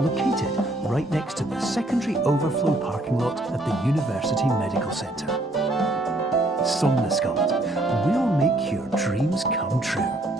located right next to the secondary overflow parking lot at the University Medical Centre. Somnasculpt, we'll make your dreams come true.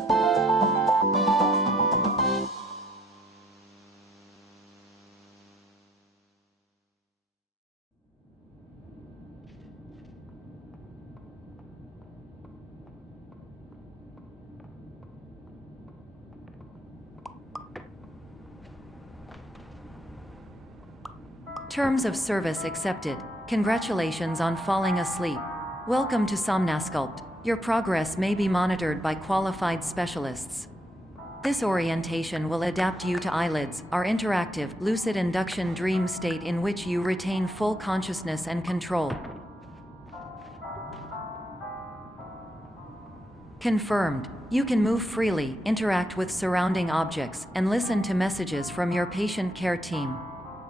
Terms of service accepted. Congratulations on falling asleep. Welcome to Somnasculpt. Your progress may be monitored by qualified specialists. This orientation will adapt you to eyelids, our interactive, lucid induction dream state in which you retain full consciousness and control. Confirmed. You can move freely, interact with surrounding objects, and listen to messages from your patient care team.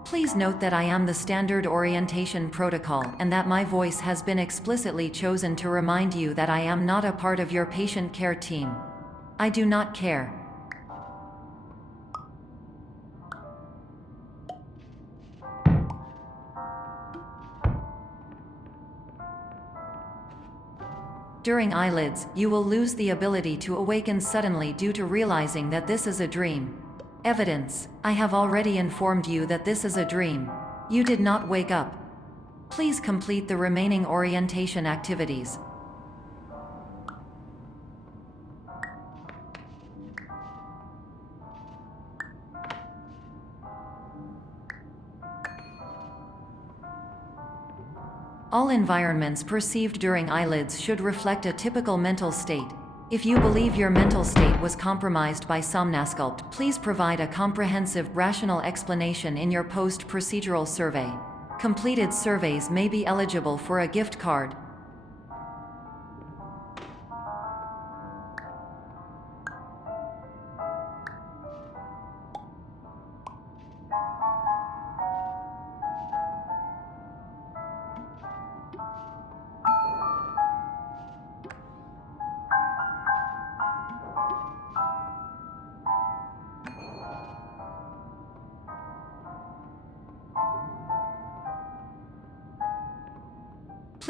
Please note that I am the standard orientation protocol and that my voice has been explicitly chosen to remind you that I am not a part of your patient care team. I do not care. During eyelids, you will lose the ability to awaken suddenly due to realizing that this is a dream. Evidence. I have already informed you that this is a dream. You did not wake up. Please complete the remaining orientation activities. All environments perceived during eyelids should reflect a typical mental state. If you believe your mental state was compromised by Somnasculpt, please provide a comprehensive, rational explanation in your post-procedural survey. Completed surveys may be eligible for a gift card.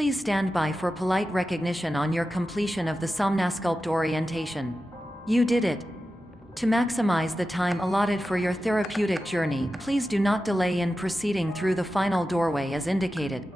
Please stand by for polite recognition on your completion of the Somnasculpt orientation. You did it. To maximize the time allotted for your therapeutic journey, please do not delay in proceeding through the final doorway as indicated.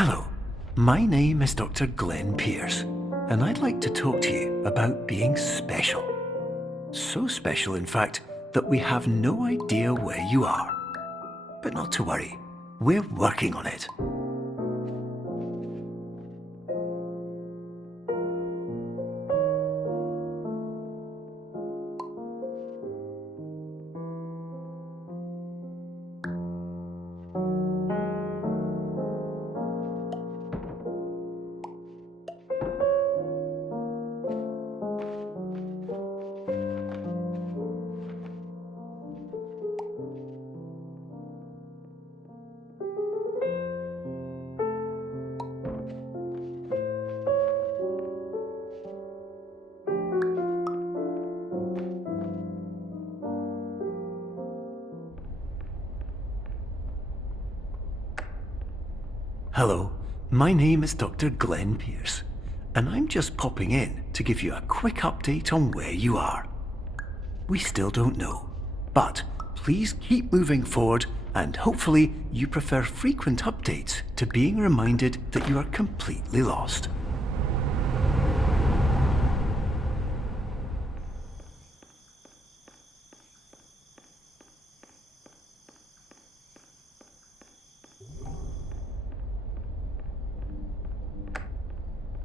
Hello, my name is Dr. Glenn Pierce, and I'd like to talk to you about being special. So special, in fact, that we have no idea where you are. But not to worry, we're working on it. Hello, my name is Dr. Glenn Pierce, and I'm just popping in to give you a quick update on where you are. We still don't know, but please keep moving forward, and hopefully you prefer frequent updates to being reminded that you are completely lost.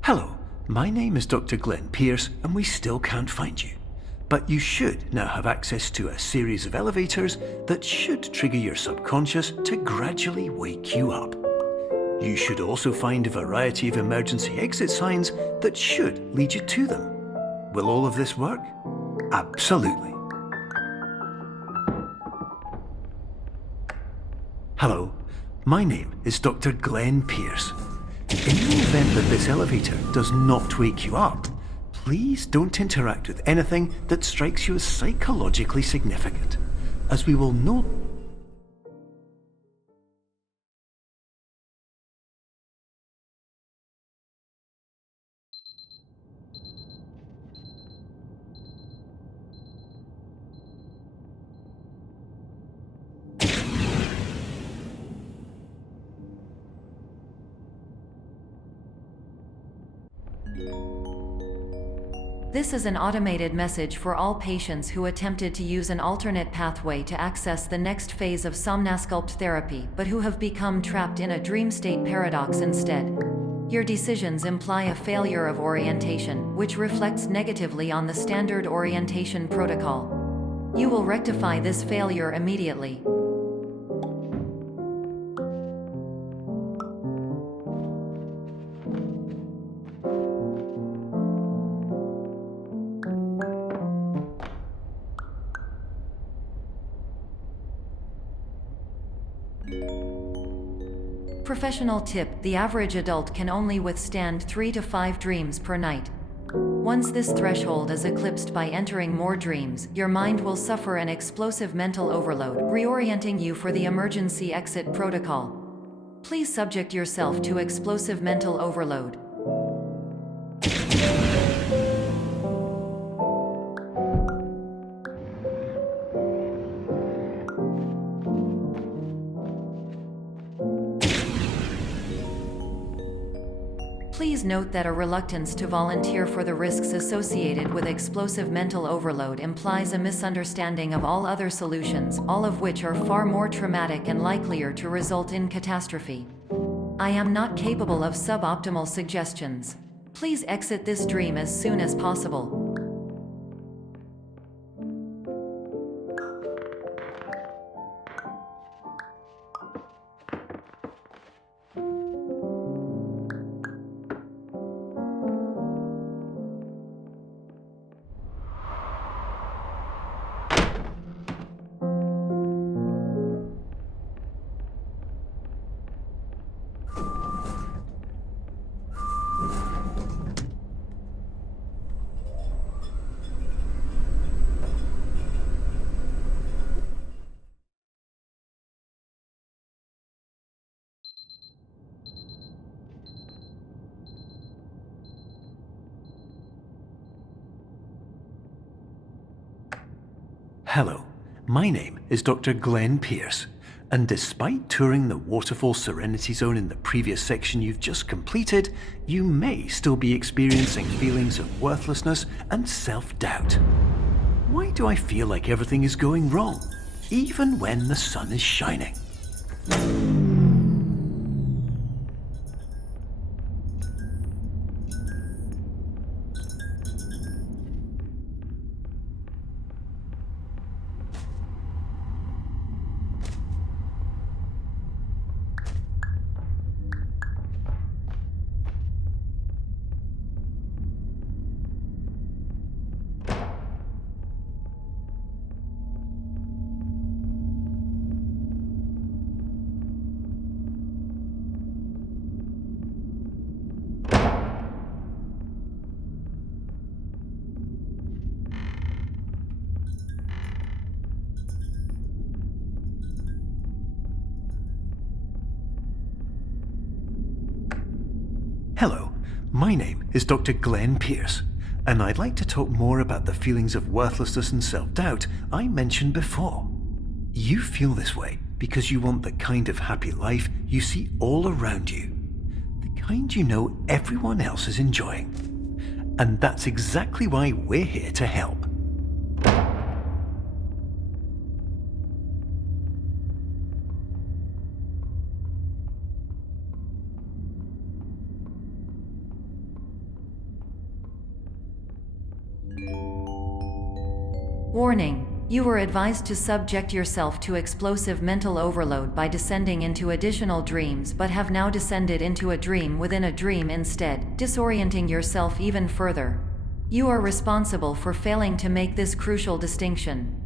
Hello, my name is Dr. Glenn Pierce, and we still can't find you. But you should now have access to a series of elevators that should trigger your subconscious to gradually wake you up. You should also find a variety of emergency exit signs that should lead you to them. Will all of this work? Absolutely. Hello, my name is Dr. Glenn Pierce. In the event that this elevator does not wake you up, please don't interact with anything that strikes you as psychologically significant, as we will no This is an automated message for all patients who attempted to use an alternate pathway to access the next phase of Somnasculpt therapy but who have become trapped in a dream state paradox instead. Your decisions imply a failure of orientation, which reflects negatively on the standard orientation protocol. You will rectify this failure immediately. Professional tip: the average adult can only withstand 3 to 5 dreams per night. Once this threshold is eclipsed by entering more dreams, your mind will suffer an explosive mental overload, reorienting you for the emergency exit protocol. Please subject yourself to explosive mental overload. Please note that a reluctance to volunteer for the risks associated with explosive mental overload implies a misunderstanding of all other solutions, all of which are far more traumatic and likelier to result in catastrophe. I am not capable of suboptimal suggestions. Please exit this dream as soon as possible. Hello, my name is Dr. Glenn Pierce, and despite touring the Waterfall Serenity Zone in the previous section you've just completed, you may still be experiencing feelings of worthlessness and self-doubt. Why do I feel like everything is going wrong, even when the sun is shining? Hello, my name is Dr. Glenn Pierce, and I'd like to talk more about the feelings of worthlessness and self-doubt I mentioned before. You feel this way because you want the kind of happy life you see all around you, the kind you know everyone else is enjoying. And that's exactly why we're here to help. Warning. You were advised to subject yourself to explosive mental overload by descending into additional dreams, but have now descended into a dream within a dream instead, disorienting yourself even further. You are responsible for failing to make this crucial distinction.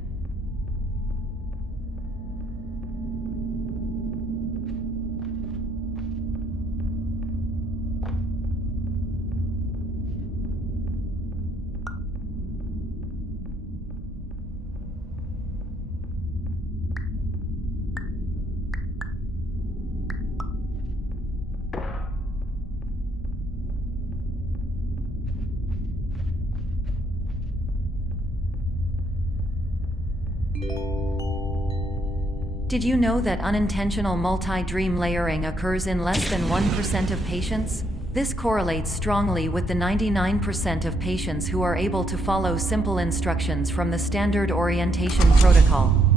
Did you know that unintentional multi-dream layering occurs in less than 1% of patients? This correlates strongly with the 99% of patients who are able to follow simple instructions from the standard orientation protocol.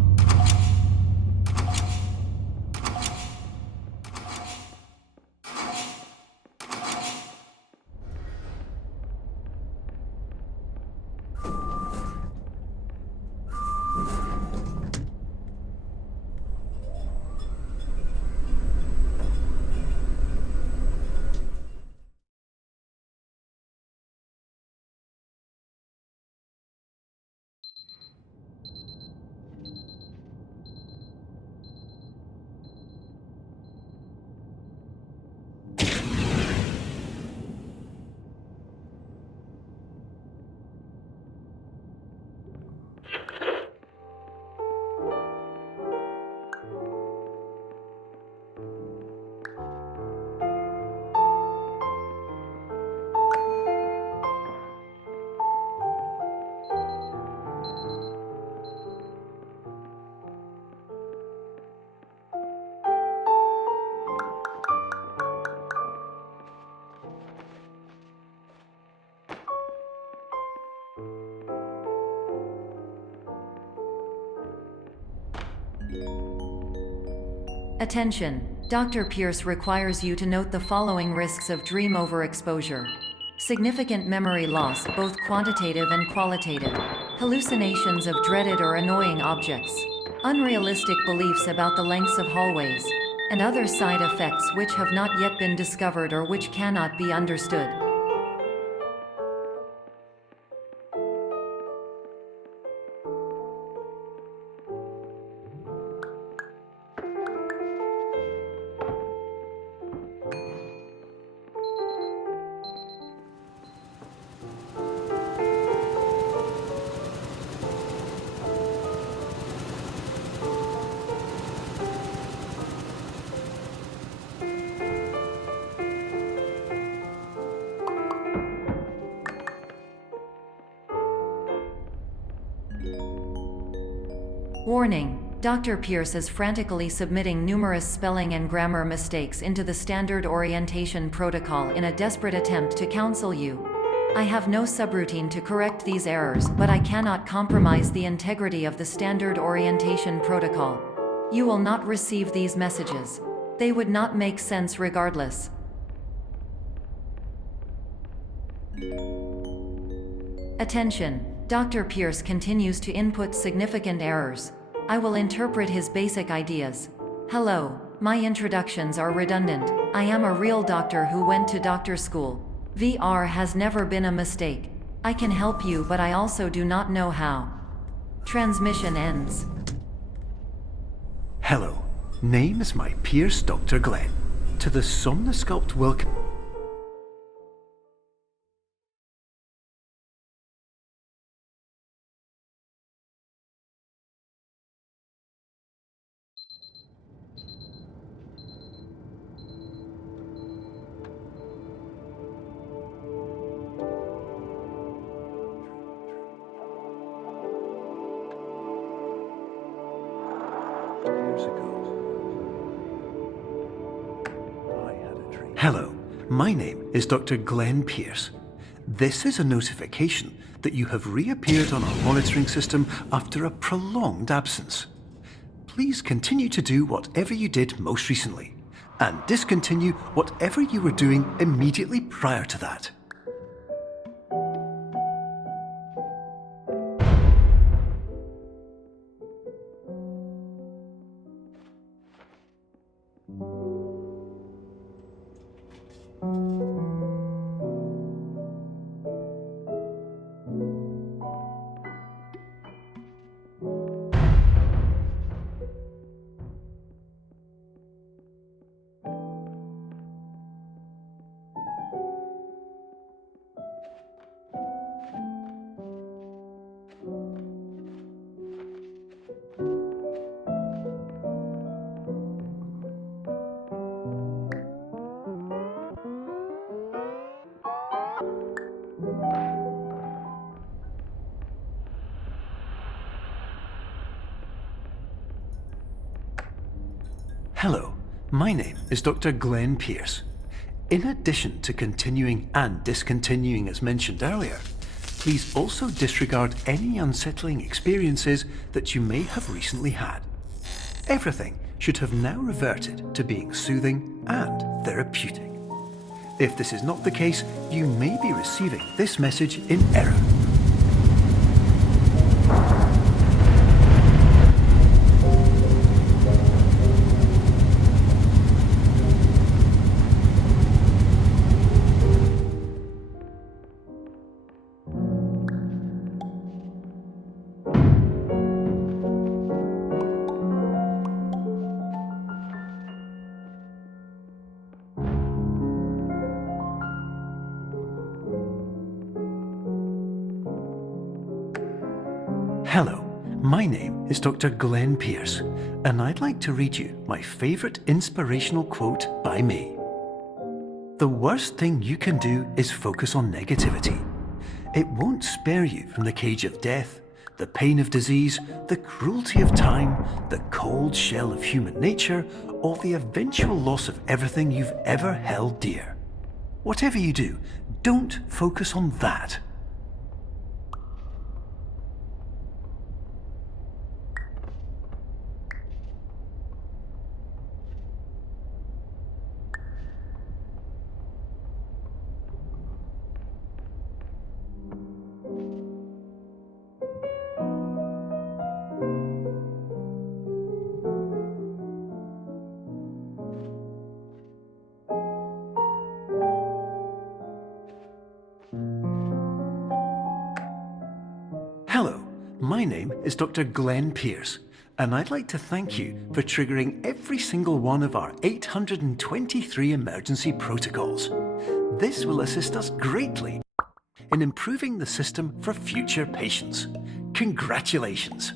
Attention! Dr. Pierce requires you to note the following risks of dream overexposure. Significant memory loss, both quantitative and qualitative. Hallucinations of dreaded or annoying objects. Unrealistic beliefs about the lengths of hallways. And other side effects which have not yet been discovered or which cannot be understood. Warning! Dr. Pierce is frantically submitting numerous spelling and grammar mistakes into the standard orientation protocol in a desperate attempt to counsel you. I have no subroutine to correct these errors, but I cannot compromise the integrity of the standard orientation protocol. You will not receive these messages. They would not make sense regardless. Attention! Dr. Pierce continues to input significant errors. I will interpret his basic ideas. Hello, my introductions are redundant. I am a real doctor who went to doctor school. VR has never been a mistake. I can help you, but I also do not know how. Transmission ends. Hello, name is my Pierce Dr. Glenn. To the Somnosculpt welcome. Years ago, I had a dream. Hello, my name is Dr. Glenn Pierce. This is a notification that you have reappeared on our monitoring system after a prolonged absence. Please continue to do whatever you did most recently, and discontinue whatever you were doing immediately prior to that. Hello, my name is Dr. Glenn Pierce. In addition to continuing and discontinuing as mentioned earlier, please also disregard any unsettling experiences that you may have recently had. Everything should have now reverted to being soothing and therapeutic. If this is not the case, you may be receiving this message in error. Hello, my name is Dr. Glenn Pierce, and I'd like to read you my favourite inspirational quote by me. The worst thing you can do is focus on negativity. It won't spare you from the cage of death, the pain of disease, the cruelty of time, the cold shell of human nature, or the eventual loss of everything you've ever held dear. Whatever you do, don't focus on that. Hello, my name is Dr. Glenn Pierce, and I'd like to thank you for triggering every single one of our 823 emergency protocols. This will assist us greatly in improving the system for future patients. Congratulations!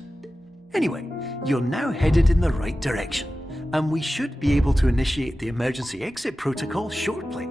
Anyway, you're now headed in the right direction, and we should be able to initiate the emergency exit protocol shortly.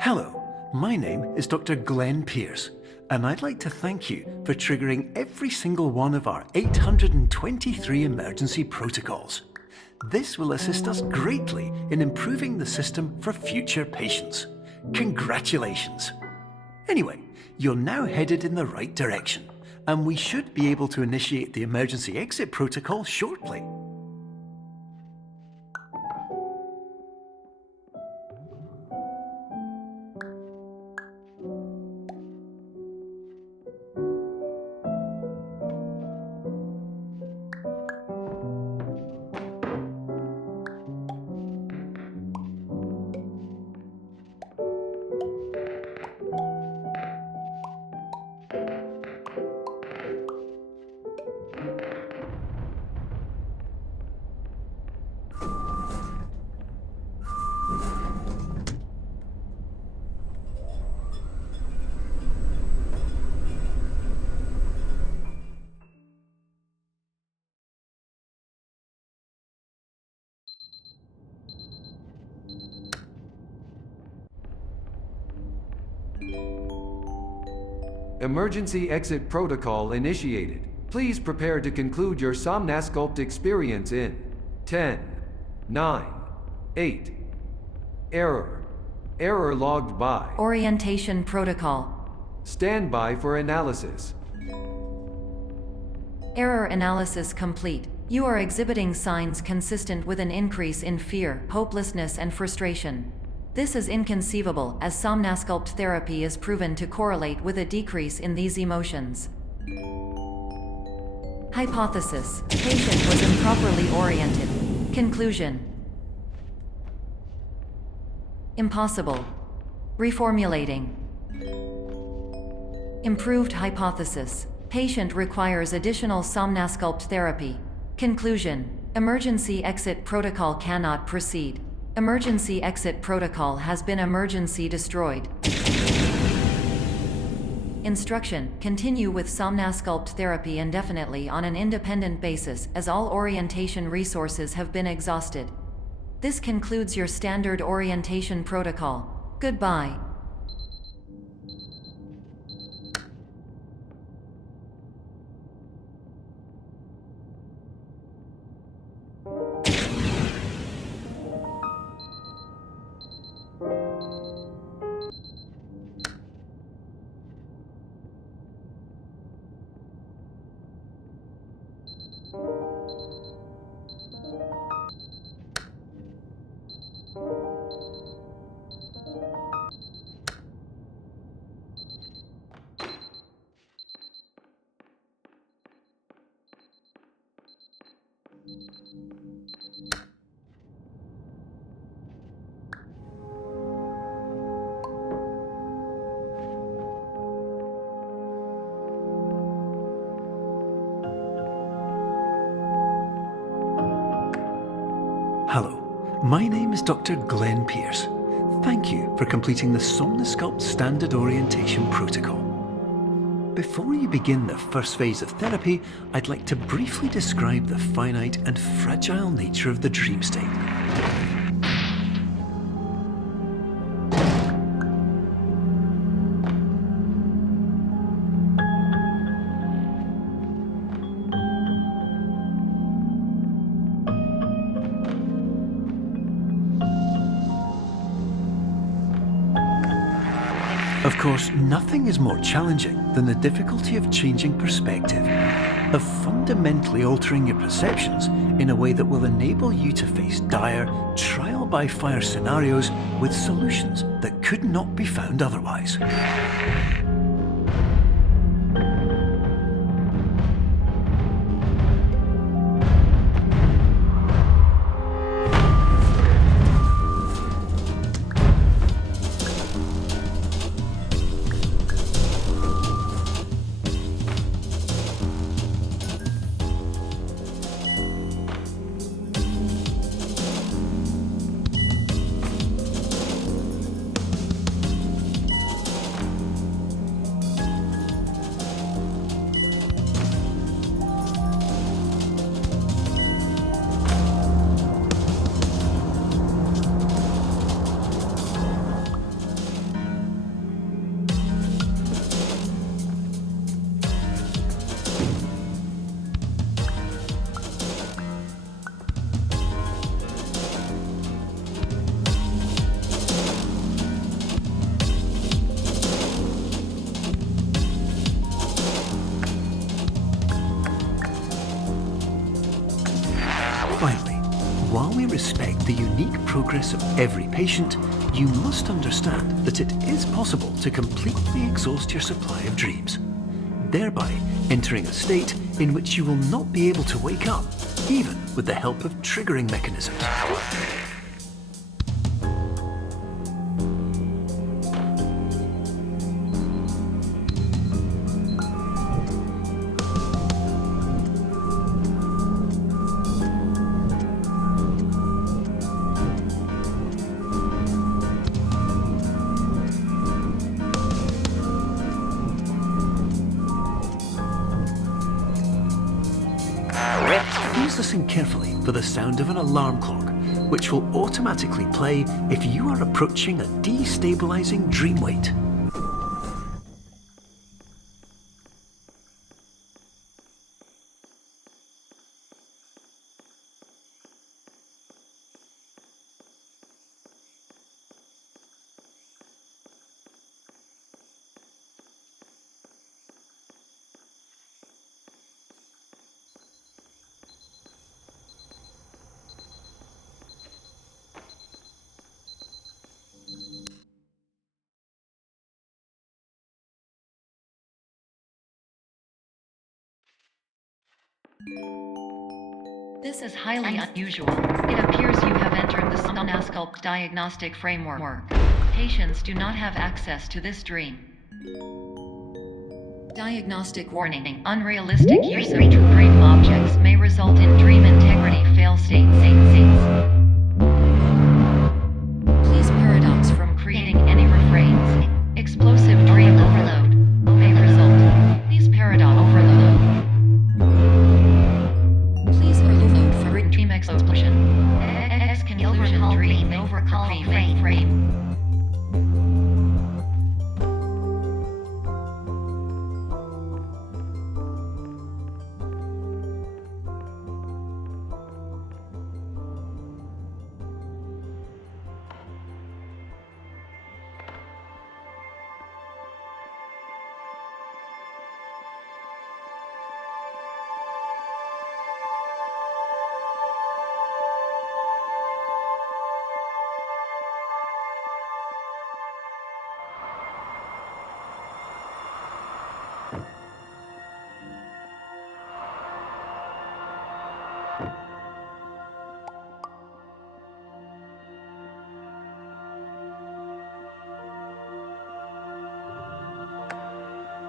Hello, my name is Dr. Glenn Pierce, and I'd like to thank you for triggering every single one of our 823 emergency protocols. This will assist us greatly in improving the system for future patients. Congratulations! Anyway, you're now headed in the right direction, and we should be able to initiate the emergency exit protocol shortly. Emergency exit protocol initiated. Please prepare to conclude your Somnasculpt experience in 10, 9, 8. Error. Error logged by. Orientation protocol. Stand by for analysis. Error analysis complete. You are exhibiting signs consistent with an increase in fear, hopelessness, and frustration. This is inconceivable, as Somnasculpt therapy is proven to correlate with a decrease in these emotions. Hypothesis: patient was improperly oriented. Conclusion: impossible. Reformulating. Improved hypothesis: patient requires additional Somnasculpt therapy. Conclusion: emergency exit protocol cannot proceed. Emergency exit protocol has been emergency destroyed. Instruction: continue with Somnasculpt therapy indefinitely on an independent basis, as all orientation resources have been exhausted. This concludes your standard orientation protocol. Goodbye. Hello, my name is Dr. Glenn Pierce. Thank you for completing the Somnasculpt Standard Orientation Protocol. Before you begin the first phase of therapy, I'd like to briefly describe the finite and fragile nature of the dream state. Of course, nothing is more challenging than the difficulty of changing perspective, of fundamentally altering your perceptions in a way that will enable you to face dire, trial-by-fire scenarios with solutions that could not be found otherwise. Finally, while we respect the unique progress of every patient, you must understand that it is possible to completely exhaust your supply of dreams, thereby entering a state in which you will not be able to wake up, even with the help of triggering mechanisms. Please listen carefully for the sound of an alarm clock, which will automatically play if you are approaching a destabilizing dream weight. This is highly unusual. It appears you have entered the Somnasculpt diagnostic framework. Patients do not have access to this dream. Diagnostic warning. Unrealistic use of dream objects may result in dream integrity fail states. Please paradox from creating any refrains. Explosive dream overload may result. Please paradox overload. Please overload for dream explosion. Exclusion dream overcall frame.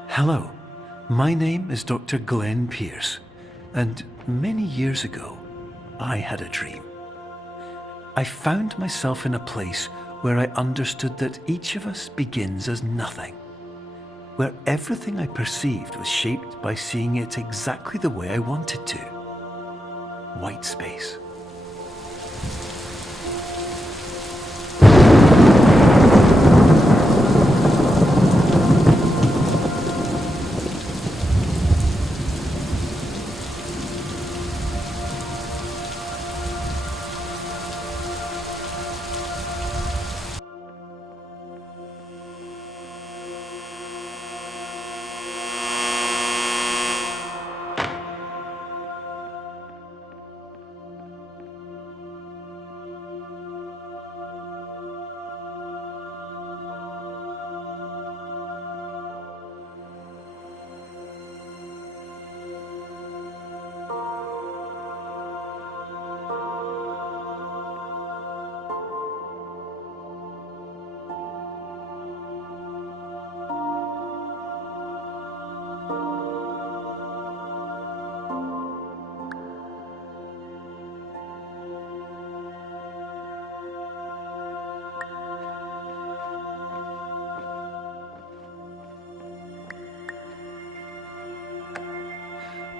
Hello, my name is Dr. Glenn Pierce, and many years ago, I had a dream. I found myself in a place where I understood that each of us begins as nothing, where everything I perceived was shaped by seeing it exactly the way I wanted to. White space.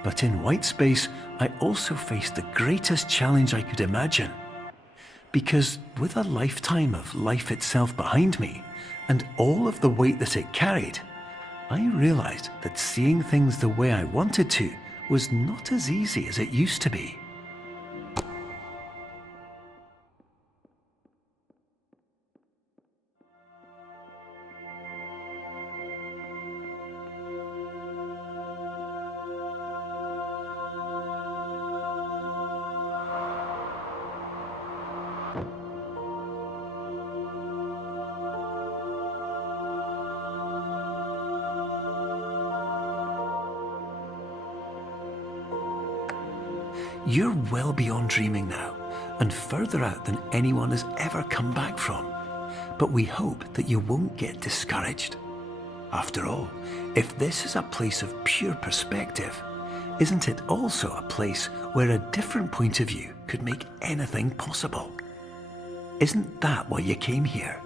But in white space, I also faced the greatest challenge I could imagine. Because with a lifetime of life itself behind me, and all of the weight that it carried, I realized that seeing things the way I wanted to was not as easy as it used to be. You're well beyond dreaming now, and further out than anyone has ever come back from. But we hope that you won't get discouraged. After all, if this is a place of pure perspective, isn't it also a place where a different point of view could make anything possible? Isn't that why you came here?